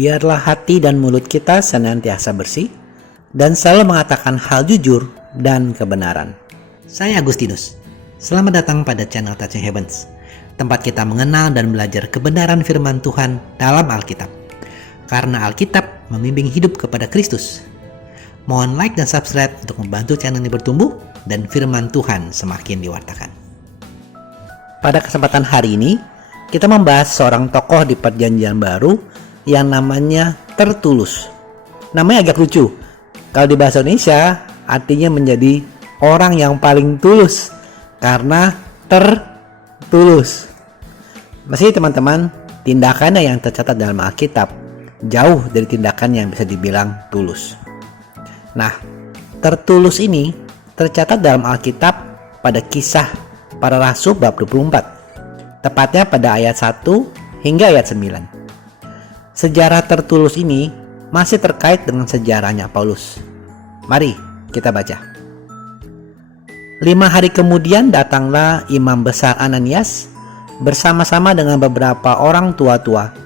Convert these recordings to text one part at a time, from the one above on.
Biarlah hati dan mulut kita senantiasa bersih dan selalu mengatakan hal jujur dan kebenaran. Saya Agustinus. Selamat datang pada channel Touching Heavens, tempat kita mengenal dan belajar kebenaran firman Tuhan dalam Alkitab. Karena Alkitab membimbing hidup kepada Kristus. Mohon like dan subscribe untuk membantu channel ini bertumbuh dan firman Tuhan semakin diwartakan. Pada kesempatan hari ini, kita membahas seorang tokoh di Perjanjian Baru yang namanya Tertulus. Namanya agak lucu. Kalau di bahasa Indonesia artinya menjadi orang yang paling tulus karena tertulus. Masih teman-teman, tindakannya yang tercatat dalam Alkitab jauh dari tindakan yang bisa dibilang tulus. Nah, Tertulus ini tercatat dalam Alkitab pada Kisah Para Rasul bab 24, tepatnya pada ayat 1 hingga ayat 9. Sejarah Tertulus ini masih terkait dengan sejarahnya Paulus. Mari kita baca. 5 hari kemudian datanglah imam besar Ananias bersama-sama dengan beberapa orang tua-tua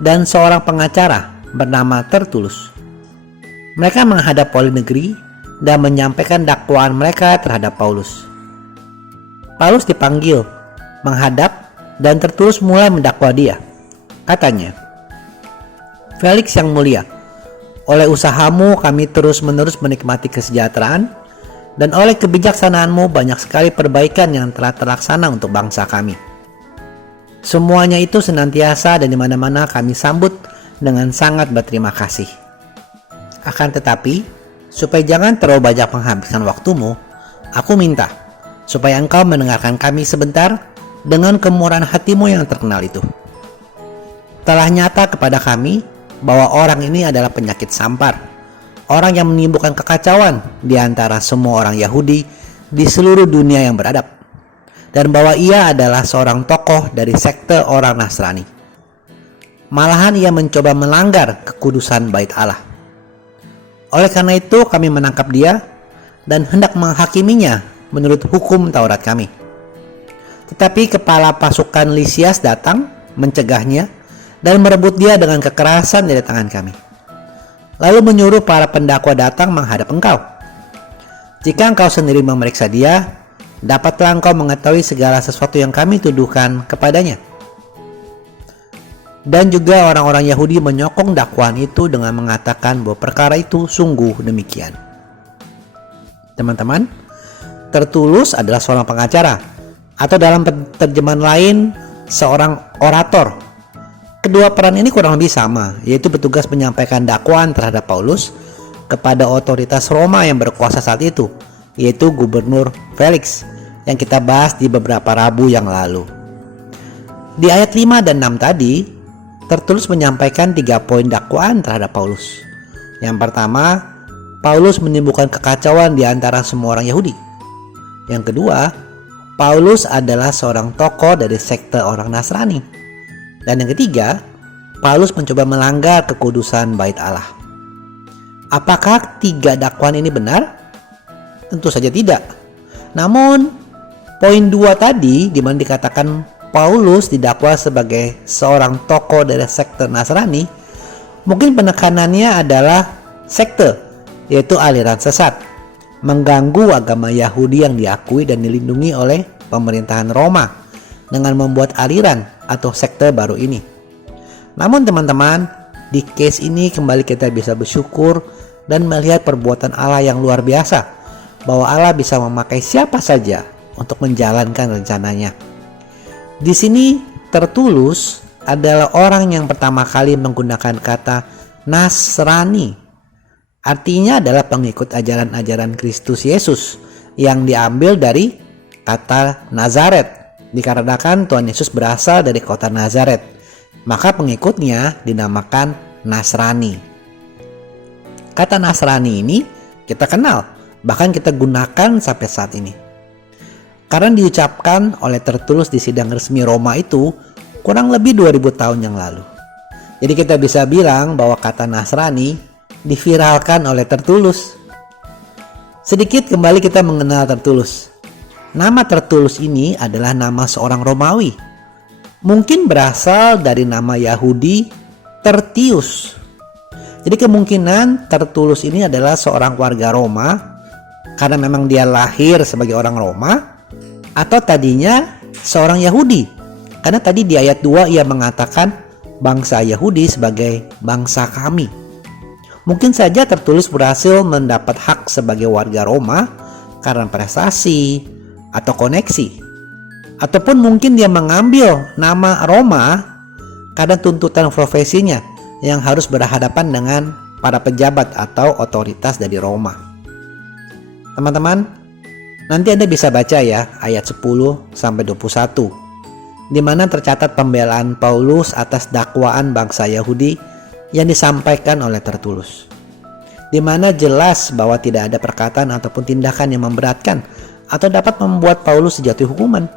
dan seorang pengacara bernama Tertulus. Mereka menghadap wali negeri dan menyampaikan dakwaan mereka terhadap Paulus. Paulus dipanggil, menghadap, dan Tertulus mulai mendakwa dia. Katanya, "Felix yang mulia, oleh usahamu kami terus-menerus menikmati kesejahteraan, dan oleh kebijaksanaanmu banyak sekali perbaikan yang telah terlaksana untuk bangsa kami. Semuanya itu senantiasa dan di mana-mana kami sambut dengan sangat berterima kasih. Akan tetapi, supaya jangan terlalu banyak menghabiskan waktumu, aku minta supaya engkau mendengarkan kami sebentar dengan kemurahan hatimu yang terkenal itu. Telah nyata kepada kami bahwa orang ini adalah penyakit sampar, orang yang menimbulkan kekacauan di antara semua orang Yahudi di seluruh dunia yang beradab, dan bahwa ia adalah seorang tokoh dari sekte orang Nasrani. Malahan ia mencoba melanggar kekudusan bait Allah. Oleh karena itu kami menangkap dia dan hendak menghakiminya menurut hukum Taurat kami. Tetapi kepala pasukan Lisias datang mencegahnya dan merebut dia dengan kekerasan dari tangan kami. Lalu menyuruh para pendakwa datang menghadap engkau. Jika engkau sendiri memeriksa dia, dapatlah engkau mengetahui segala sesuatu yang kami tuduhkan kepadanya." Dan juga orang-orang Yahudi menyokong dakwaan itu dengan mengatakan bahwa perkara itu sungguh demikian. Teman-teman, Tertulus adalah seorang pengacara, atau dalam terjemahan lain, seorang orator. Kedua peran ini kurang lebih sama, yaitu bertugas menyampaikan dakwaan terhadap Paulus kepada otoritas Roma yang berkuasa saat itu, yaitu Gubernur Felix, yang kita bahas di beberapa Rabu yang lalu. Di ayat 5 dan 6 tadi, Tertulus menyampaikan 3 poin dakwaan terhadap Paulus. Yang pertama, Paulus menimbulkan kekacauan di antara semua orang Yahudi. Yang kedua, Paulus adalah seorang tokoh dari sekte orang Nasrani. Dan yang ketiga, Paulus mencoba melanggar kekudusan bait Allah. Apakah 3 dakwaan ini benar? Tentu saja tidak. Namun, poin 2 tadi di mana dikatakan Paulus didakwa sebagai seorang tokoh dari sekte Nasrani, mungkin penekanannya adalah sekte, yaitu aliran sesat, mengganggu agama Yahudi yang diakui dan dilindungi oleh pemerintahan Roma dengan membuat aliran atau sekte baru ini. Namun teman-teman, di case ini kembali kita bisa bersyukur dan melihat perbuatan Allah yang luar biasa, bahwa Allah bisa memakai siapa saja untuk menjalankan rencananya. Di sini Tertulus adalah orang yang pertama kali menggunakan kata Nasrani. Artinya adalah pengikut ajaran-ajaran Kristus Yesus yang diambil dari kata Nazaret. Dikarenakan Tuhan Yesus berasal dari kota Nazaret, maka pengikutnya dinamakan Nasrani. Kata Nasrani ini kita kenal, bahkan kita gunakan sampai saat ini. Karena diucapkan oleh Tertulus di sidang resmi Roma itu kurang lebih 2000 tahun yang lalu. Jadi kita bisa bilang bahwa kata Nasrani diviralkan oleh Tertulus. Sedikit kembali kita mengenal Tertulus. Nama Tertulus ini adalah nama seorang Romawi. Mungkin berasal dari nama Yahudi Tertius Jadi kemungkinan Tertullus ini adalah seorang warga Roma karena memang dia lahir sebagai orang Roma, atau tadinya seorang Yahudi. Karena tadi di ayat 2 ia mengatakan bangsa Yahudi sebagai bangsa kami. Mungkin saja Tertullus berhasil mendapat hak sebagai warga Roma karena prestasi atau koneksi. Ataupun mungkin dia mengambil nama Roma karena tuntutan profesinya yang harus berhadapan dengan para pejabat atau otoritas dari Roma. Teman-teman, nanti Anda bisa baca ya ayat 10 sampai 21 di mana tercatat pembelaan Paulus atas dakwaan bangsa Yahudi yang disampaikan oleh Tertullus. Di mana jelas bahwa tidak ada perkataan ataupun tindakan yang memberatkan atau dapat membuat Paulus dijatuhi hukuman.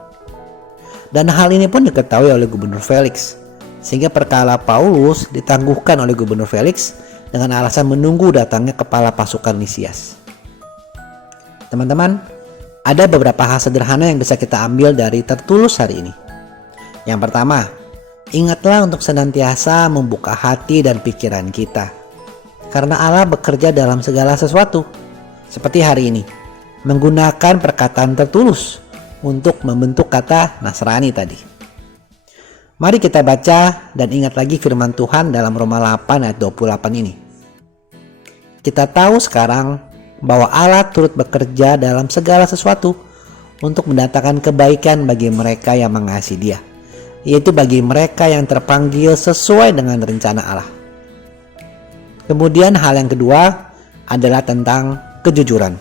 Dan hal ini pun diketahui oleh Gubernur Felix, sehingga perkara Paulus ditangguhkan oleh Gubernur Felix dengan alasan menunggu datangnya kepala pasukan Lisias. Teman-teman, ada beberapa hal sederhana yang bisa kita ambil dari Tertullus hari ini. Yang pertama, ingatlah untuk senantiasa membuka hati dan pikiran kita, karena Allah bekerja dalam segala sesuatu. Seperti hari ini, menggunakan perkataan Tertullus untuk membentuk kata Nasrani tadi. Mari kita baca dan ingat lagi firman Tuhan dalam Roma 8 ayat 28 ini. Kita tahu sekarang bahwa Allah turut bekerja dalam segala sesuatu untuk mendatangkan kebaikan bagi mereka yang mengasihi Dia, yaitu bagi mereka yang terpanggil sesuai dengan rencana Allah. Kemudian hal yang kedua adalah tentang kejujuran.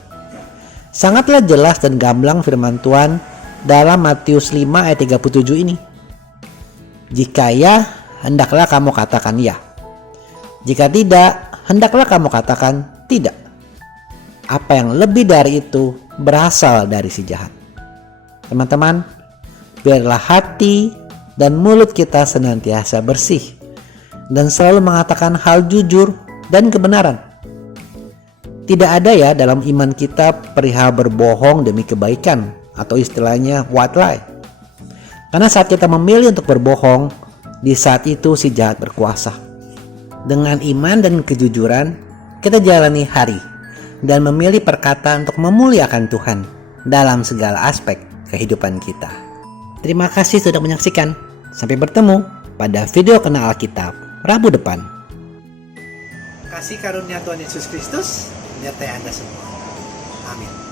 Sangatlah jelas dan gamblang firman Tuhan dalam Matius 5 ayat 37 ini. Jika ya, hendaklah kamu katakan ya. Jika tidak, hendaklah kamu katakan tidak. Apa yang lebih dari itu berasal dari si jahat. Teman-teman, biarlah hati dan mulut kita senantiasa bersih dan selalu mengatakan hal jujur dan kebenaran. Tidak ada ya dalam iman kita perihal berbohong demi kebaikan, atau istilahnya white lie. Karena saat kita memilih untuk berbohong, di saat itu si jahat berkuasa. Dengan iman dan kejujuran, kita jalani hari dan memilih perkataan untuk memuliakan Tuhan dalam segala aspek kehidupan kita. Terima kasih sudah menyaksikan. Sampai bertemu pada video Kenal Alkitab Rabu depan. Kasih karunia Tuhan Yesus Kristus menyertai Anda semua. Amin.